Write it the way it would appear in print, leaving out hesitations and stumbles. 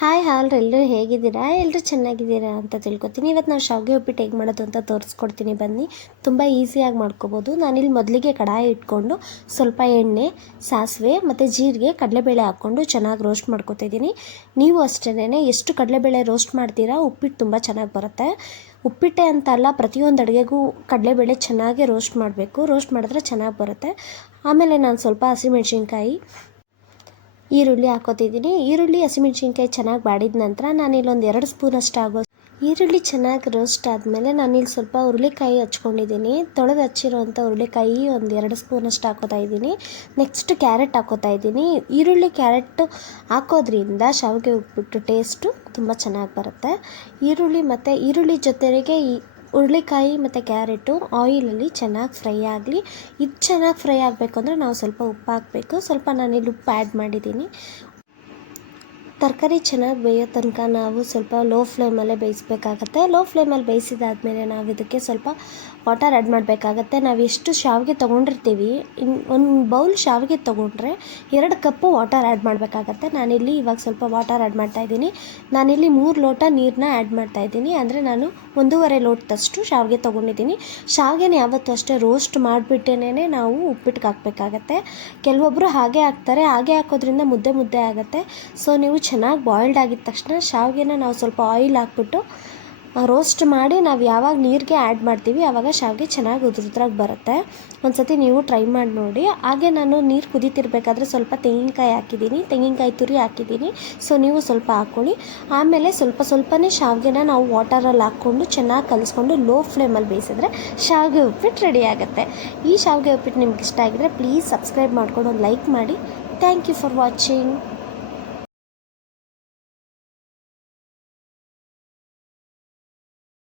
Hi ಎಲ್ಲರೂ ಹೇಗಿದ್ದೀರಾ? ಎಲ್ಲರೂ ಚೆನ್ನಾಗಿದ್ದೀರಾ ಅಂತ ತಿಳ್ಕೊತೀನಿ. ಇವತ್ತು ನಾನು ಶಾವಿಗೆ ಉಪ್ಪಿಟ್ಟು ಹೇಗೆ ಮಾಡೋದು ಅಂತ ತೋರಿಸ್ಕೊಡ್ತೀನಿ ಬನ್ನಿ. ತುಂಬ ಈಸಿಯಾಗಿ ಮಾಡ್ಕೋಬೋದು. ನಾನಿಲ್ಲಿ ಮೊದಲಿಗೆ ಕಡಾಯಿ ಇಟ್ಕೊಂಡು ಸ್ವಲ್ಪ ಎಣ್ಣೆ, ಸಾಸಿವೆ ಮತ್ತು ಜೀರಿಗೆ, ಕಡಲೆಬೇಳೆ ಹಾಕ್ಕೊಂಡು ಚೆನ್ನಾಗಿ ರೋಸ್ಟ್ ಮಾಡ್ಕೊತಿದ್ದೀನಿ. ನೀವು ಅಷ್ಟೇ ಎಷ್ಟು ಕಡಲೆಬೇಳೆ ರೋಸ್ಟ್ ಮಾಡ್ತೀರಾ ಉಪ್ಪಿಟ್ಟು ತುಂಬ ಚೆನ್ನಾಗಿ ಬರುತ್ತೆ. ಉಪ್ಪಿಟ್ಟೆ ಅಂತ ಅಲ್ಲ, ಪ್ರತಿಯೊಂದು ಅಡುಗೆಗೂ ಕಡಲೆಬೇಳೆ ಚೆನ್ನಾಗಿ ರೋಸ್ಟ್ ಮಾಡಬೇಕು. ರೋಸ್ಟ್ ಮಾಡಿದ್ರೆ ಚೆನ್ನಾಗಿ ಬರುತ್ತೆ. ಆಮೇಲೆ ನಾನು ಸ್ವಲ್ಪ ಹಸಿಮೆಣ್ಸಿನ್ಕಾಯಿ, ಈರುಳ್ಳಿ ಹಾಕೋತಿದ್ದೀನಿ. ಈರುಳ್ಳಿ ಹಸಿಮೆಣ್ಸಿನ್ಕಾಯಿ ಚೆನ್ನಾಗಿ ಬಾಡಿದ ನಂತರ ನಾನಿಲ್ಲೊಂದು 2 ಸ್ಪೂನಷ್ಟು ಈರುಳ್ಳಿ ಚೆನ್ನಾಗಿ ರೋಸ್ಟ್ ಆದಮೇಲೆ ನಾನಿಲ್ಲಿ ಸ್ವಲ್ಪ ಹುರುಳಿಕಾಯಿ ಹಚ್ಕೊಂಡಿದ್ದೀನಿ. ತೊಳೆದು ಹಚ್ಚಿರೋಂಥ ಹುರುಳಿಕಾಯಿ ಒಂದು 2 ಸ್ಪೂನಷ್ಟು ಹಾಕೋತಾ ಇದ್ದೀನಿ. ನೆಕ್ಸ್ಟ್ ಕ್ಯಾರೆಟ್ ಹಾಕೋತಾ ಇದ್ದೀನಿ. ಈರುಳ್ಳಿ ಕ್ಯಾರೆಟ್ ಹಾಕೋದ್ರಿಂದ ಶಾವಿಗೆ ಉಪ್ಪಿಟ್ಟು ಟೇಸ್ಟು ತುಂಬ ಚೆನ್ನಾಗಿ ಬರುತ್ತೆ. ಈರುಳ್ಳಿ ಜೊತೆಗೆ ಹುರುಳಿಕಾಯಿ ಮತ್ತು ಕ್ಯಾರೆಟು ಆಯಿಲಲ್ಲಿ ಚೆನ್ನಾಗಿ ಫ್ರೈ ಆಗಲಿ. ಇದು ಚೆನ್ನಾಗಿ ಫ್ರೈ ಆಗಬೇಕು ಅಂದರೆ ನಾವು ಸ್ವಲ್ಪ ಉಪ್ಪು ಹಾಕಬೇಕು. ಸ್ವಲ್ಪ ನಾನಿಲ್ಲಿ ಉಪ್ಪು ಆ್ಯಡ್ ಮಾಡಿದ್ದೀನಿ. ತರಕಾರಿ ಚೆನ್ನಾಗಿ ಬೇಯೋ ತನಕ ನಾವು ಸ್ವಲ್ಪ ಲೋ ಫ್ಲೇಮಲ್ಲೇ ಬೇಯಿಸಬೇಕಾಗತ್ತೆ. ಲೋ ಫ್ಲೇಮಲ್ಲಿ ಬೇಯಿಸಿದಾದ್ಮೇಲೆ ನಾವು ಇದಕ್ಕೆ ಸ್ವಲ್ಪ ವಾಟರ್ ಆ್ಯಡ್ ಮಾಡಬೇಕಾಗತ್ತೆ. ನಾವು ಎಷ್ಟು ಶಾವಿಗೆ ತೊಗೊಂಡಿರ್ತೀವಿ, ಒಂದು ಬೌಲ್ ಶಾವಿಗೆ ತೊಗೊಂಡ್ರೆ 2 ಕಪ್ಪು ವಾಟರ್ ಆ್ಯಡ್ ಮಾಡಬೇಕಾಗತ್ತೆ. ನಾನಿಲ್ಲಿ ಇವಾಗ ಸ್ವಲ್ಪ ವಾಟರ್ ಆ್ಯಡ್ ಮಾಡ್ತಾಯಿದ್ದೀನಿ. ನಾನಿಲ್ಲಿ 3 ಲೋಟ ನೀರನ್ನ ಆ್ಯಡ್ ಮಾಡ್ತಾಯಿದ್ದೀನಿ. ಅಂದರೆ ನಾನು 1.5 ಲೋಟದಷ್ಟು ಶಾವಿಗೆ ತೊಗೊಂಡಿದ್ದೀನಿ. ಶಾವಿಗೆನ ಯಾವತ್ತೂ ಅಷ್ಟೇ ರೋಸ್ಟ್ ಮಾಡಿಬಿಟ್ಟೇನೆ ನಾವು ಉಪ್ಪಿಟ್ಟಿಗೆ ಹಾಕಬೇಕಾಗತ್ತೆ. ಕೆಲವೊಬ್ಬರು ಹಾಗೆ ಹಾಕ್ತಾರೆ. ಹಾಗೆ ಹಾಕೋದ್ರಿಂದ ಮುದ್ದೆ ಆಗುತ್ತೆ. ಸೊ ನೀವು ಚೆನ್ನಾಗಿ ಬಾಯ್ಲ್ಡ್ ಆಗಿದ ತಕ್ಷಣ ಶಾವಿಗೆನ ನಾವು ಸ್ವಲ್ಪ ಆಯಿಲ್ ಹಾಕ್ಬಿಟ್ಟು ರೋಸ್ಟ್ ಮಾಡಿ ನಾವು ಯಾವಾಗ ನೀರಿಗೆ ಆ್ಯಡ್ ಮಾಡ್ತೀವಿ ಆವಾಗ ಶಾವಿಗೆ ಚೆನ್ನಾಗಿ ಉದುರಾಗಿ ಬರುತ್ತೆ. ಒಂದು ಸತಿ ನೀವು ಟ್ರೈ ಮಾಡಿ ನೋಡಿ. ಹಾಗೆ ನಾನು ನೀರು ಕುದೀತಿರ್ಬೇಕಾದ್ರೆ ಸ್ವಲ್ಪ ತೆಂಗಿನಕಾಯಿ ತುರಿ ಹಾಕಿದ್ದೀನಿ. ಸೊ ನೀವು ಸ್ವಲ್ಪ ಹಾಕ್ಕೊಳ್ಳಿ. ಆಮೇಲೆ ಸ್ವಲ್ಪನೇ ಶಾವಿಗೆನ ನಾವು ವಾಟರಲ್ಲಿ ಹಾಕ್ಕೊಂಡು ಚೆನ್ನಾಗಿ ಕಲಿಸ್ಕೊಂಡು ಲೋ ಫ್ಲೇಮಲ್ಲಿ ಬೇಯಿಸಿದ್ರೆ ಶಾವಿಗೆ ಉಪ್ಪಿಟ್ಟು ರೆಡಿ ಆಗುತ್ತೆ. ಈ ಶಾವಿಗೆ ಉಪ್ಪಿಟ್ಟು ನಿಮ್ಗೆ ಇಷ್ಟ ಆಗಿದ್ರೆ ಪ್ಲೀಸ್ ಸಬ್ಸ್ಕ್ರೈಬ್ ಮಾಡ್ಕೊಂಡು ಒಂದು ಲೈಕ್ ಮಾಡಿ. Thank you for watching.